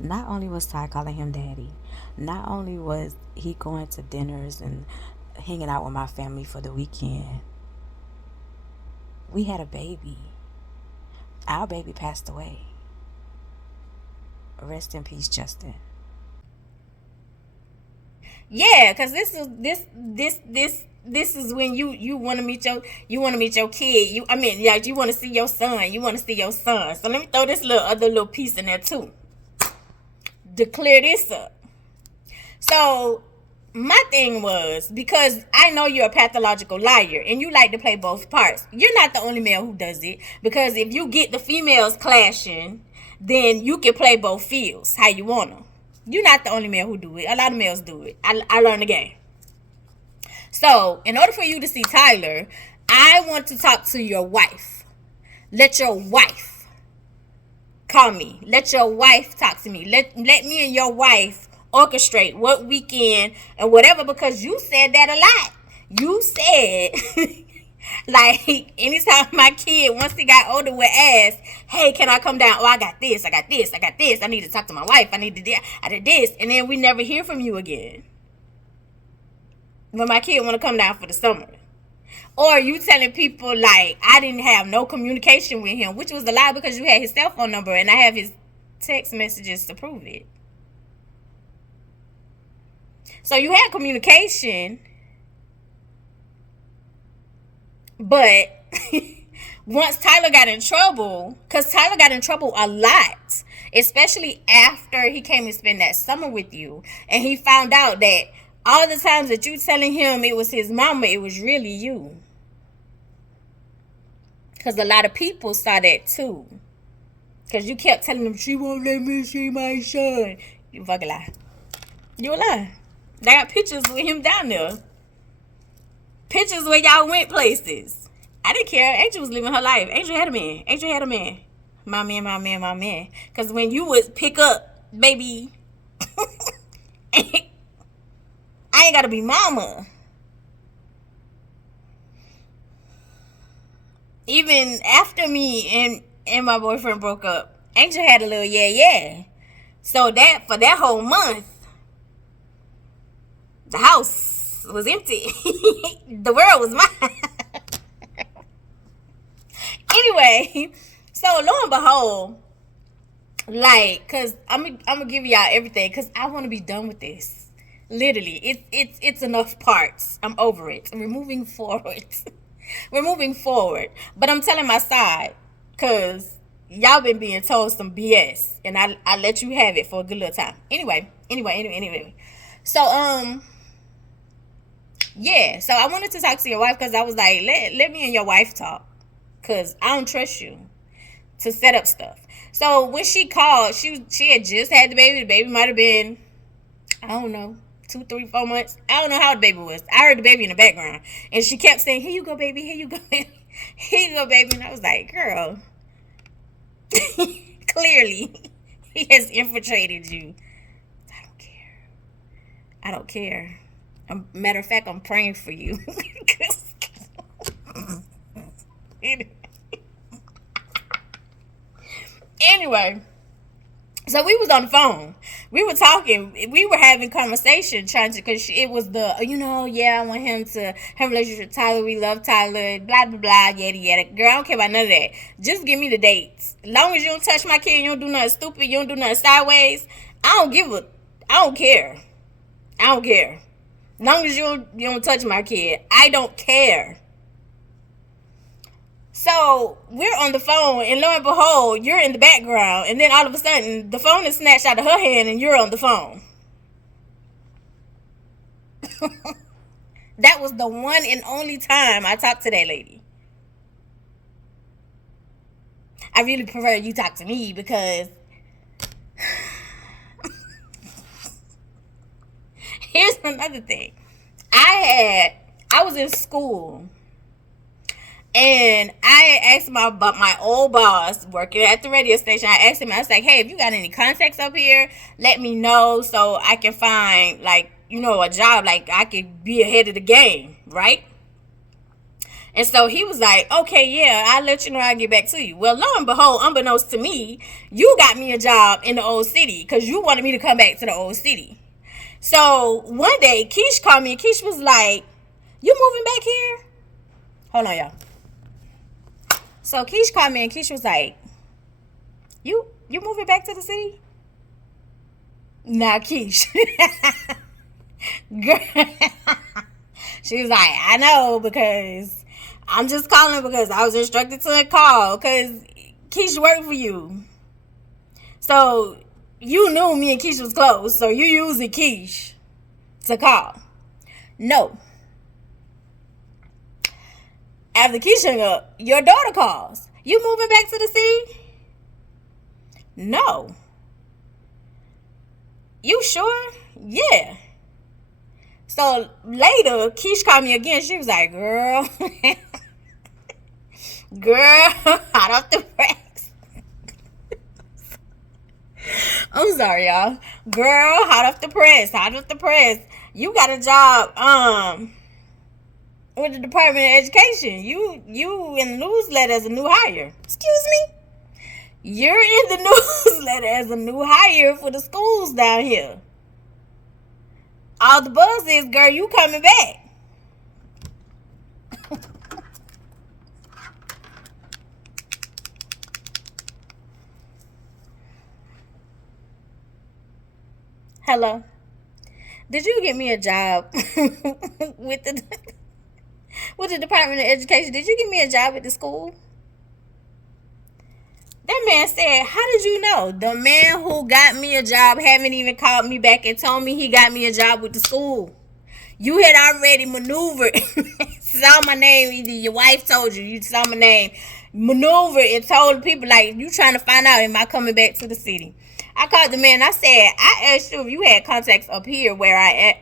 Not only was Ty calling him daddy, not only was he going to dinners and hanging out with my family for the weekend, we had a baby. Our baby passed away. Rest in peace, Justin. Yeah, because this is when you want to meet your kid. You want to see your son. You want to see your son. So let me throw this other little piece in there too to clear this up. So my thing was, because I know you're a pathological liar and you like to play both parts. You're not the only male who does it, because if you get the females clashing, then you can play both fields how you want to. You're not the only male who do it. A lot of males do it. I learned the game. So, in order for you to see Tyler, I want to talk to your wife. Let your wife call me. Let your wife talk to me. Let me and your wife orchestrate what weekend and whatever, because you said that a lot. You said, like, anytime my kid, once he got older, would ask, hey, can I come down? Oh, I got this. I need to talk to my wife. I did this. And then we never hear from you again. When my kid want to come down for the summer. Or you telling people, like, I didn't have no communication with him, which was a lie, because you had his cell phone number and I have his text messages to prove it. So you had communication, but once Tyler got in trouble, because Tyler got in trouble a lot, especially after he came to spend that summer with you, and he found out that all the times that you telling him it was his mama, it was really you. Because a lot of people saw that too. Because you kept telling them, she won't let me see my son. You fucking lie. You a lie. I got pictures with him down there. Pictures where y'all went places. I didn't care. Angel was living her life. Angel had a man. My man. Because when you would pick up, baby, I ain't got to be mama. Even after me and my boyfriend broke up, Angel had a little yeah. So that for that whole month, the house was empty. The world was mine. Anyway, so lo and behold, like, cause I'm gonna give y'all everything, cause I want to be done with this. Literally, it's enough parts. I'm over it. We're moving forward. But I'm telling my side, cause y'all been being told some BS, and I let you have it for a good little time. Anyway. So yeah. So I wanted to talk to your wife, cause I was like, let me and your wife talk, cause I don't trust you to set up stuff. So when she called, she had just had the baby. The baby might have been, I don't know, 2, 3, 4 months. I don't know how the baby was. I heard the baby in the background. And she kept saying, here you go, baby. Here you go, baby. Here you go, baby. And I was like, girl, clearly he has infiltrated you. I don't care. Matter of fact, I'm praying for you. Anyway. So we was on the phone. We were talking. We were having conversation, trying to, because it was the, I want him to have a relationship with Tyler. We love Tyler. Blah, blah, blah, yada. Girl, I don't care about none of that. Just give me the dates. As long as you don't touch my kid, you don't do nothing stupid, you don't do nothing sideways, I don't care. As long as you don't touch my kid, I don't care. So we're on the phone, and lo and behold, you're in the background, and then all of a sudden, the phone is snatched out of her hand, and you're on the phone. That was the one and only time I talked to that lady. I really prefer you talk to me, because here's another thing. I was in school. And I asked my old boss working at the radio station. I asked him, I was like, hey, if you got any contacts up here, let me know so I can find, like, a job. Like, I could be ahead of the game, right? And so he was like, okay, yeah, I'll let you know I'll get back to you. Well, lo and behold, unbeknownst to me, you got me a job in the old city because you wanted me to come back to the old city. So one day, Keish called me and Keish was like, you moving back here? Hold on, y'all. So Keish called me and Keish was like, you moving back to the city? Nah, Keish. Girl. She was like, I know, because I'm just calling because I was instructed to call because Keish worked for you. So you knew me and Keish was close, so you using Keish to call. No. After Keish hung up, your daughter calls. You moving back to the city? No. You sure? Yeah. So later, Keish called me again. She was like, girl, hot off the press. I'm sorry, y'all. Girl, hot off the press. You got a job, with the Department of Education. You in the newsletter as a new hire. Excuse me? You're in the newsletter as a new hire for the schools down here. All the buzz is, girl, you coming back. Hello? Did you get me a job with the Department of Education? Did you get me a job at the school? That man said, how did you know? The man who got me a job haven't even called me back and told me he got me a job with the school. You had already maneuvered, saw my name, either your wife told you, you saw my name, maneuvered and told people, like, you trying to find out, am I coming back to the city? I called the man, I said, I asked you if you had contacts up here where I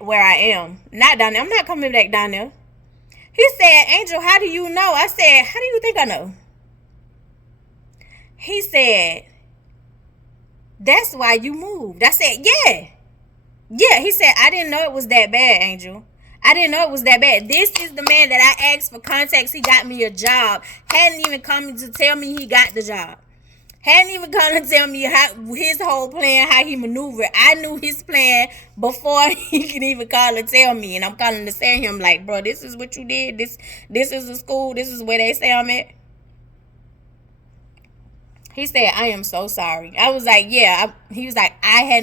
am. Not down there. I'm not coming back down there. He said, Angel, how do you know? I said, how do you think I know? He said, that's why you moved. I said, yeah. Yeah, he said, I didn't know it was that bad, Angel. I didn't know it was that bad. This is the man that I asked for contacts. He got me a job. Hadn't even come to tell me he got the job. Hadn't even come to tell me how his whole plan, how he maneuvered. I knew his plan before he could even call and tell me. And I'm calling to tell him, like, bro, this is what you did. This is the school. This is where they say I'm at. He said, I am so sorry. I was like, yeah. He was like,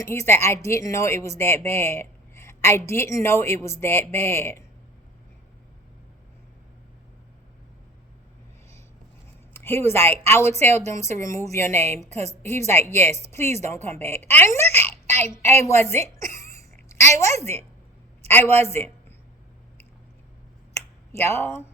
he said, I didn't know it was that bad. I didn't know it was that bad. He was like, I would tell them to remove your name. Because he was like, yes, please don't come back. I'm not. I wasn't. I wasn't. Y'all.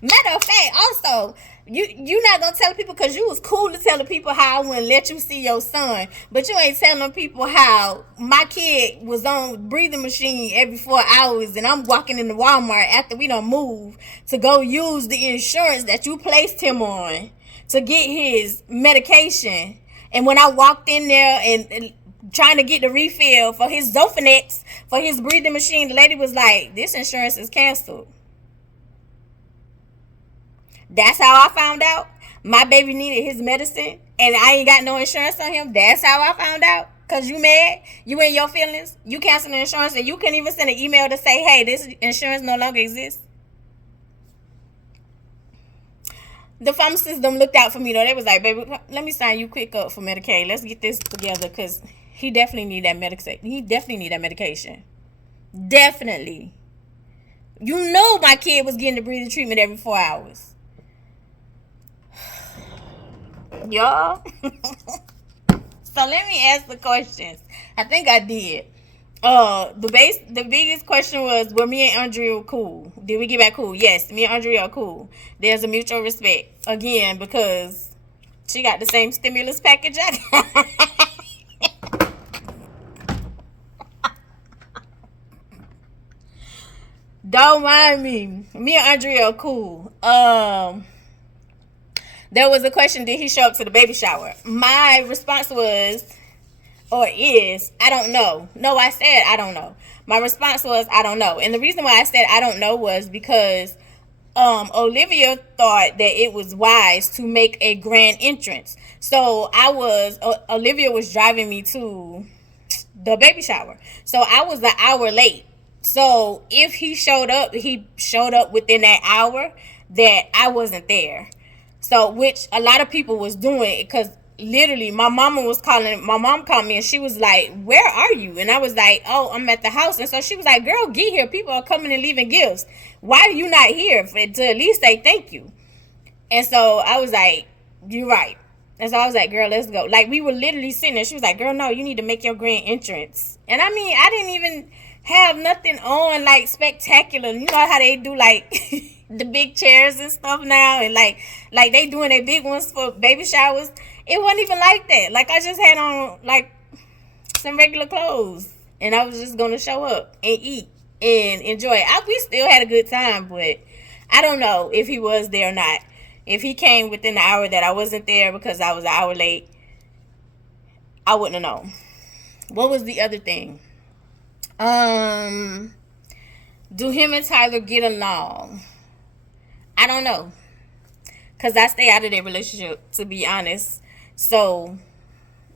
Matter of fact, also, you not gonna tell people because you was cool to tell the people how I wouldn't let you see your son, but you ain't telling people how my kid was on breathing machine every 4 hours and I'm walking into Walmart after we done moved to go use the insurance that you placed him on to get his medication. And when I walked in there and trying to get the refill for his Zofanax for his breathing machine, the lady was like, this insurance is canceled. That's how I found out my baby needed his medicine and I ain't got no insurance on him. That's how I found out. Because you mad, you in your feelings, you cancel the insurance, and you couldn't even send an email to say, hey, this insurance no longer exists. The pharmacist them looked out for me though. They was like, baby, let me sign you quick up for Medicaid. Let's get this together because he definitely need that medication. He definitely need that medication. Definitely. You know my kid was getting the breathing treatment every 4 hours. Y'all. So let me ask the questions. I think I did. The biggest question was, were me and Andrea cool? Did we get back cool? Yes, me and Andrea are cool. There's a mutual respect. Again, because she got the same stimulus package I got. Don't mind me. Me and Andrea are cool. There was a question, did he show up to the baby shower? My response was, or is, I don't know. No, I said I don't know. My response was, I don't know. And the reason why I said I don't know was because Olivia thought that it was wise to make a grand entrance. So Olivia was driving me to the baby shower. So I was an hour late. So if he showed up within that hour that I wasn't there. So, which a lot of people was doing, because literally my mom called me and she was like, where are you? And I was like, oh, I'm at the house. And so she was like, girl, get here. People are coming and leaving gifts. Why are you not here to at least say thank you? And so I was like, you're right. And so I was like, girl, let's go. Like, we were literally sitting there. She was like, girl, no, you need to make your grand entrance. And I mean, I didn't even have nothing on like spectacular. You know how they do like the big chairs and stuff now, and like they doing their big ones for baby showers. It wasn't even like that. Like, I just had on like some regular clothes, and I was just gonna show up and eat and enjoy it. We still had a good time, but I don't know if he was there or not. If he came within the hour that I wasn't there because I was an hour late, I wouldn't have known. What was the other thing? Do him and Tyler get along? I don't know, because I stay out of their relationship, to be honest. So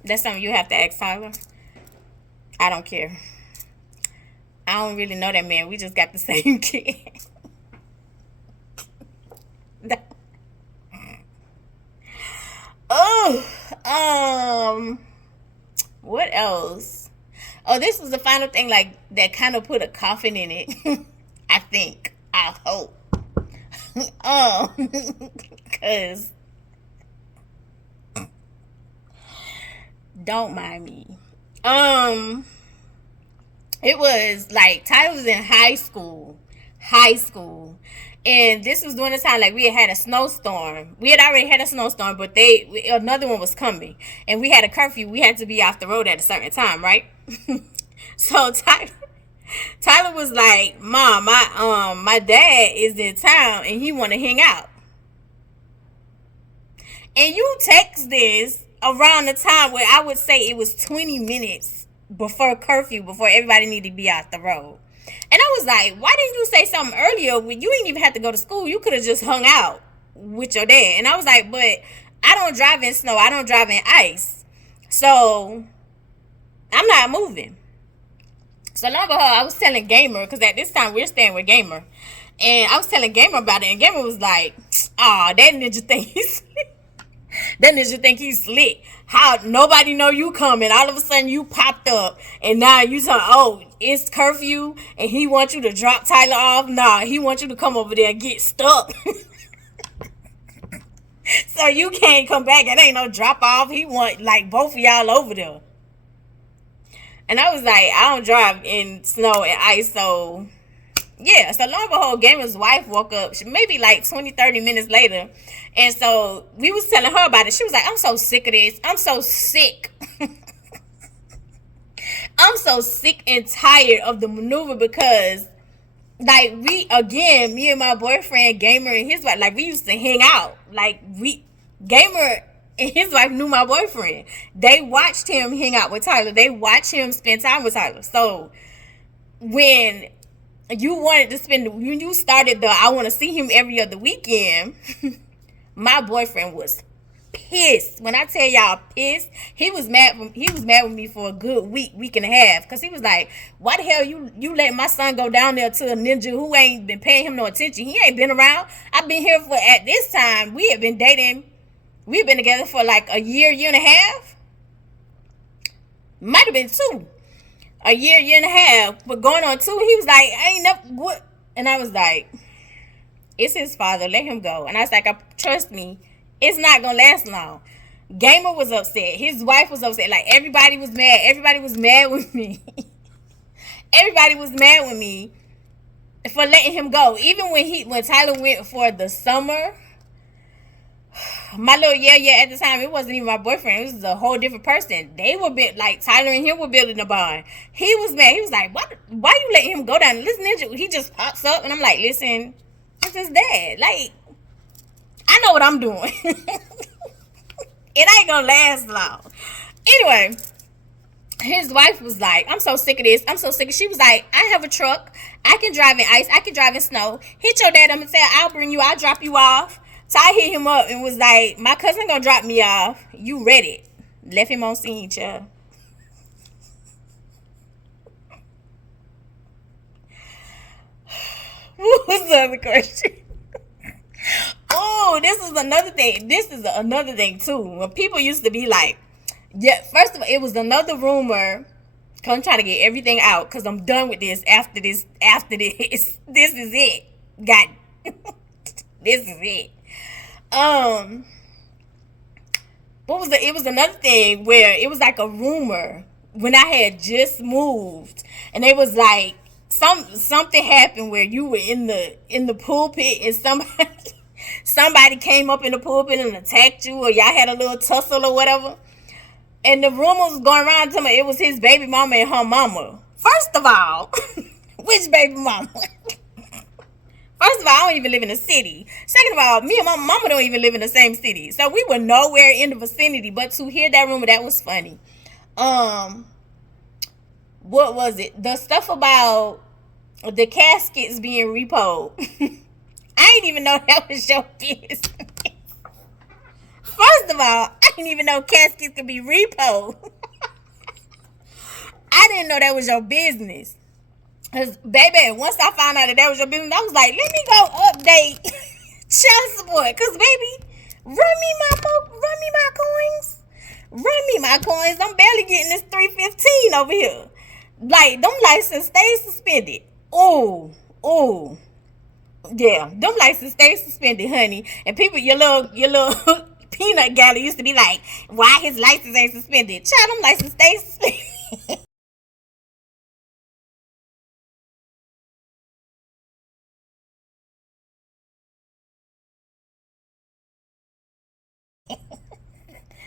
that's something you have to ask Tyler. I don't care. I don't really know that man. We just got the same kid. What else? Oh, this was the final thing, like, that kind of put a coffin in it. I hope. Because don't mind me. It was like Tyler was in high school, and this was during the time like we had a snowstorm. We had already had a snowstorm, but another one was coming, and we had a curfew. We had to be off the road at a certain time, right? So Tyler was like, Mom, my dad is in town and he want to hang out. And you text this around the time where I would say it was 20 minutes before curfew, before everybody needed to be off the road. And I was like, why didn't you say something earlier when you didn't even have to go to school? You could have just hung out with your dad. And I was like, but I don't drive in snow. I don't drive in ice. So I'm not moving. So long behold, I was telling Gamer, because at this time we're staying with Gamer, and I was telling Gamer about it, and Gamer was like, "Ah, that ninja think he's slick. That ninja think he's slick. How nobody know you coming? All of a sudden you popped up, and now you tell, oh, it's curfew, and he wants you to drop Tyler off. Nah, he wants you to come over there and get stuck." So you can't come back. It ain't no drop off. He want like both of y'all over there. And I was like, I don't drive in snow and ice, so yeah. So lo and behold, Gamer's wife woke up maybe like 20-30 minutes later, and so we was telling her about it. She was like, I'm so sick of this. I'm so sick. I'm so sick and tired of the maneuver, because like me and my boyfriend Gamer and his wife, like we used to hang out. Like Gamer and his wife knew my boyfriend. They watched him hang out with Tyler. They watched him spend time with Tyler. So when you started I want to see him every other weekend, my boyfriend was pissed. When I tell y'all pissed, he was mad with me for a good week and a half, because he was like, why the hell you let my son go down there to a ninja who ain't been paying him no attention? He ain't been around. I've been here at this time, we had been dating. We've been together for like a year and a half. Might have been 2. A year and a half. But going on 2, he was like, I ain't never what. And I was like, it's his father. Let him go. And I was like, trust me, it's not going to last long. Gamer was upset. His wife was upset. Like, everybody was mad. Everybody was mad with me. Everybody was mad with me for letting him go. Even when Tyler went for the summer, my little yeah at the time, it wasn't even my boyfriend. It was a whole different person. They were like Tyler and him were building a bond. He was mad. He was like, why you letting him go down? This ninja, he just pops up, and I'm like, listen, it's his dad. Like, I know what I'm doing. It ain't gonna last long. Anyway, his wife was like, I'm so sick of this. I'm so sick of. She was like, I have a truck. I can drive in ice. I can drive in snow. Hit your dad. I'm going to say, I'll bring you. I'll drop you off. So I hit him up and was like, my cousin going to drop me off. You ready? Left him on scene, child. What was the other question? Oh, this is another thing. This is another thing, too. When people used to be like, yeah, first of all, it was another rumor. Cause I'm trying to get everything out because I'm done with this after this. This is it. God, this is it. What was it was another thing where it was like a rumor when I had just moved, and it was like something happened where you were in the pulpit and somebody came up in the pulpit and attacked you, or y'all had a little tussle or whatever. And the rumors was going around to me it was his baby mama and her mama. First of all, which baby mama? First of all, I don't even live in a city. Second of all, me and my mama don't even live in the same city. So we were nowhere in the vicinity. But to hear that rumor, that was funny. What was it? The stuff about the caskets being repoed. I didn't even know that was your business. First of all, I didn't even know caskets could be repoed. I didn't know that was your business. Because, baby, once I found out that was your business, I was like, let me go update child support. Because, baby, run me my coins. Run me my coins. I'm barely getting this $3.15 over here. Like, them license stay suspended. Oh. Yeah, them license stay suspended, honey. And people, your little peanut gallery used to be like, why his license ain't suspended? Child, them license stay suspended.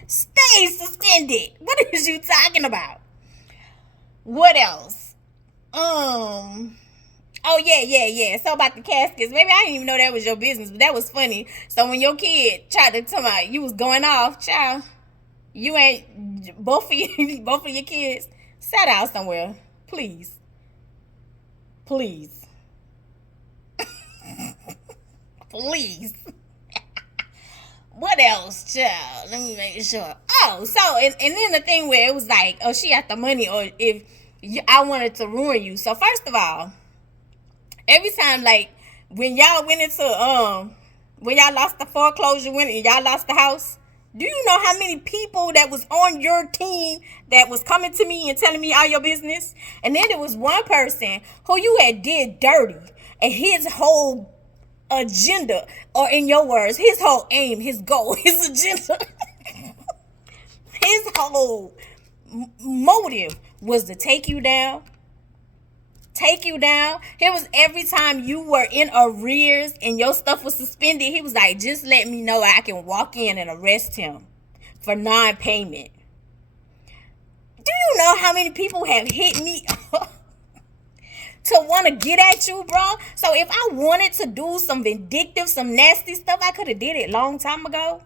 Stay suspended. What is you talking about? What else? Oh, yeah. So about the caskets. Maybe I didn't even know that was your business, but that was funny. So when your kid tried to tell me you was going off, child, you ain't, both of your kids, sat out somewhere. Please. Please. What else, child? Let me make sure. Oh, so, and then the thing where it was like, oh, she got the money, or if I wanted to ruin you. So, first of all, every time, like, when y'all went into, when y'all lost the foreclosure, when y'all lost the house, do you know how many people that was on your team that was coming to me and telling me all your business? And then there was one person who you had did dirty, and his whole agenda, or in your words, his whole aim, his goal, his agenda, his whole motive was to take you down. It was every time you were in arrears and your stuff was suspended, he was like, just let me know I can walk in and arrest him for non-payment. Do you know how many people have hit me up to want to get at you, bro? So if I wanted to do some vindictive, some nasty stuff, I could have did it long time ago.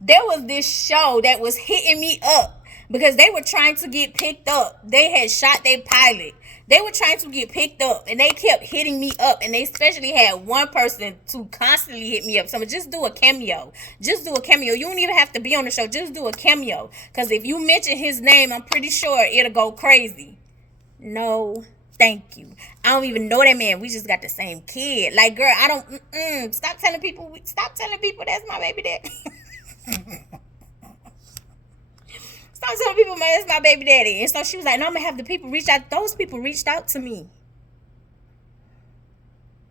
There was this show that was hitting me up because they were trying to get picked up. They had shot their pilot. They were trying to get picked up, and they kept hitting me up. And they especially had one person to constantly hit me up. So just do a cameo. You don't even have to be on the show. Just do a cameo. Because if you mention his name, I'm pretty sure it'll go crazy. No, thank you. I don't even know that man. We just got the same kid. Like, girl, I don't. Stop telling people that's my baby daddy. Stop telling people that's my baby daddy. And so she was like, no, I'm going to have the people reach out. Those people reached out to me.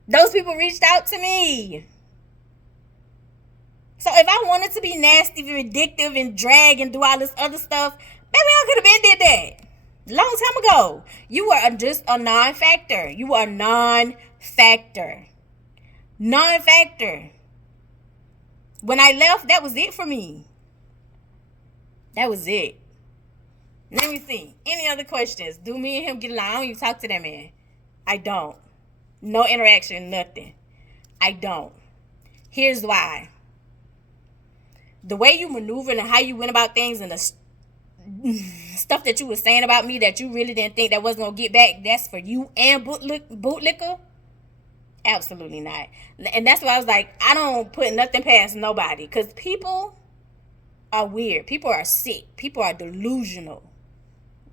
So if I wanted to be nasty, vindictive, and drag and do all this other stuff, maybe I could have been did that long time ago. You were just a non-factor. Non-factor. When I left, that was it for me. That was it. Let me see. Any other questions? Do me and him get along? I don't even talk to that man. I don't. No interaction, nothing. I don't. Here's why. The way you maneuvered and how you went about things and the stuff that you were saying about me that you really didn't think that wasn't gonna get back, that's for you and bootlicker? Absolutely not. And that's why I was like, I don't put nothing past nobody, because people are weird. People are sick. People are delusional.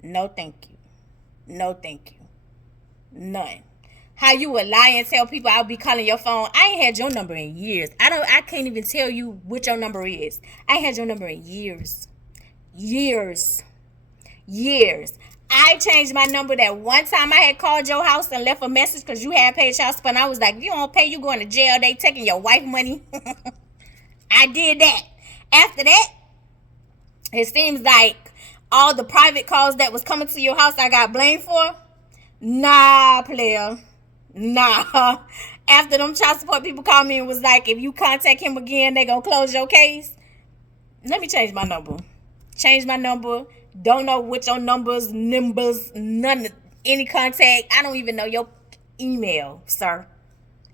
No, thank you. No, thank you. None. How you would lie and tell people I'll be calling your phone. I ain't had your number in years. I can't even tell you what your number is. I ain't had your number in years. Years. I changed my number that one time I had called your house and left a message because you had paid child support. And I was like, if you don't pay, you going to jail. They taking your wife money. I did that. After that, it seems like all the private calls that was coming to your house I got blamed for. Nah, player. Nah. After them child support people called me and was like, if you contact him again, they gonna close your case. Let me change my number. Change my number. Don't know what your numbers, none, any contact. I don't even know your email, sir.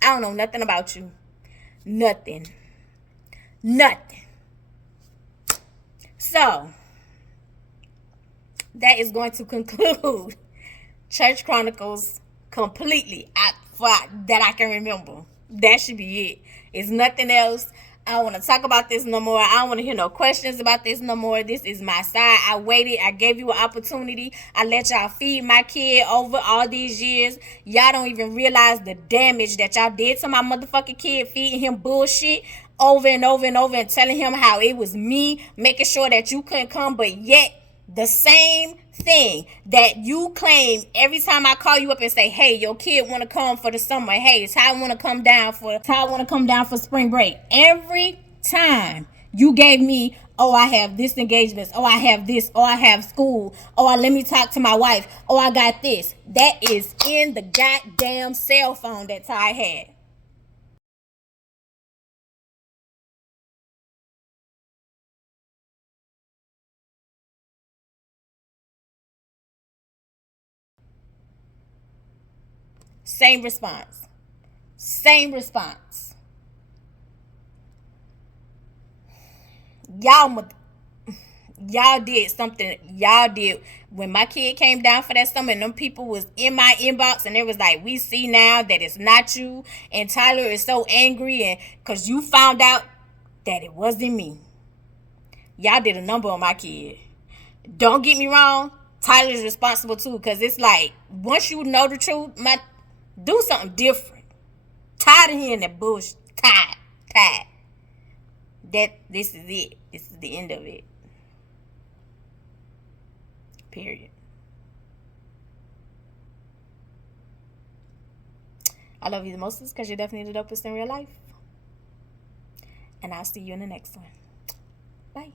I don't know nothing about you. Nothing. So, that is going to conclude Church Chronicles completely that I can remember. That should be it. It's nothing else. I don't want to talk about this no more. I don't want to hear no questions about this no more. This is my side. I waited. I gave you an opportunity. I let y'all feed my kid over all these years. Y'all don't even realize the damage that y'all did to my motherfucking kid, feeding him bullshit over and over and over and telling him how it was me making sure that you couldn't come, but yet the same thing that you claim every time I call you up and say, hey, your kid want to come for the summer. Hey, Ty want to come down for spring break. Every time you gave me, oh, I have this engagements. Oh, I have this. Oh, I have school. Oh, let me talk to my wife. Oh, I got this. That is in the goddamn cell phone that Ty had. Same response. Y'all did something. Y'all did when my kid came down for that summer and them people was in my inbox and it was like, we see now that it's not you, and Tyler is so angry and because you found out that it wasn't me. Y'all did a number on my kid. Don't get me wrong, Tyler's responsible too, because it's like once you know the truth, do something different. Tired of hearing that bullshit. Tired. This is it. This is the end of it. Period. I love you the most because you're definitely the dopest in real life. And I'll see you in the next one. Bye.